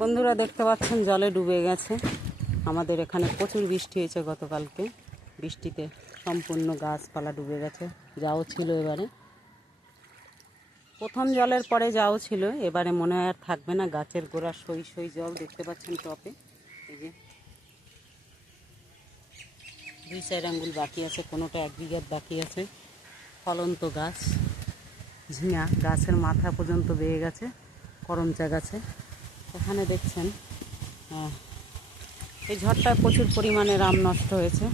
বন্ধুরা দেখতে পাচ্ছেন জলে ডুবে গেছে। আমাদের এখানে প্রচুর বৃষ্টি হয়েছে গতকালকে। বৃষ্টিতে সম্পূর্ণ গাছপালা ডুবে গেছে। যাও ছিল এবারে, প্রথম জলের পরে যাও ছিল, এবারে মনে হয় আর থাকবে না। গাছের গোড়া সই সই জল দেখতে পাচ্ছেন টপে। এই যে 2-4 আঙ্গুল বাকি আছে, কোনোটা 1 বিঘা বাকি আছে। ফলন্ত গাছ, ঝিঙা গাছের মাথা পর্যন্ত বেয়ে গেছে, করমচা গাছে। এখানে দেখছেন এই ঝড়টায় প্রচুর পরিমাণে আম নষ্ট হয়েছে,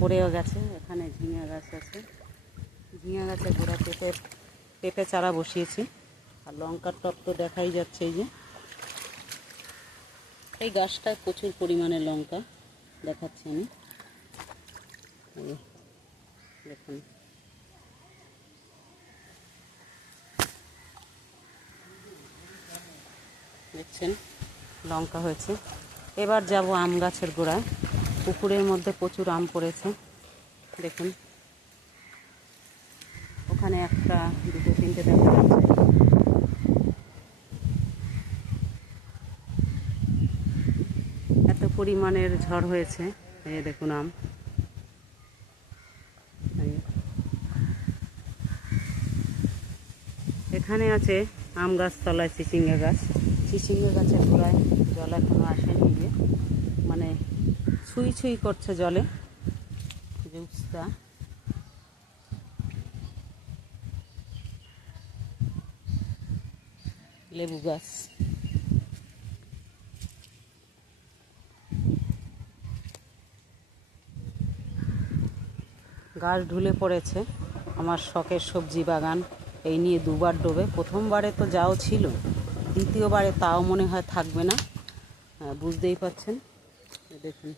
পড়েও গেছে। এখানে ঝিঙা গাছ আছে, ঝিঙা গাছের গোড়া পেঁপে চারা বসিয়েছি। আর লঙ্কার টব তো দেখাই যাচ্ছে। এই যে এই গাছটায় প্রচুর পরিমাণে লঙ্কা দেখাচ্ছি আমি। দেখুন, দেখছেন লঙ্কা হয়েছে। এবার যাব আম গাছের গোড়ায়। পুকুরের মধ্যে প্রচুর আম পড়েছে, দেখুন ওখানে 1, 2, 3টে দেখা যাচ্ছে। এত পরিমাণের ঝড় হয়েছে। এই দেখুন আম। এখানে আছে আম গাছ তলায় চিচিঙ্গা গাছ। চিচিঙ্গা গাছের গোড়ায় জল এখনো আসেনি, যে মানে ছুঁই ছুঁই করছে জলে, যে উস্তা। লেবু গাছ, গাছ ঢুলে পড়েছে। আমার শখের সবজি বাগান এই নিয়ে 2বার ডোবে। প্রথমবারে তো যাও ছিল, দ্বিতীয়বারে তাও মনে হয় থাকবে না। বুঝতেই পারছেন, দেখুন।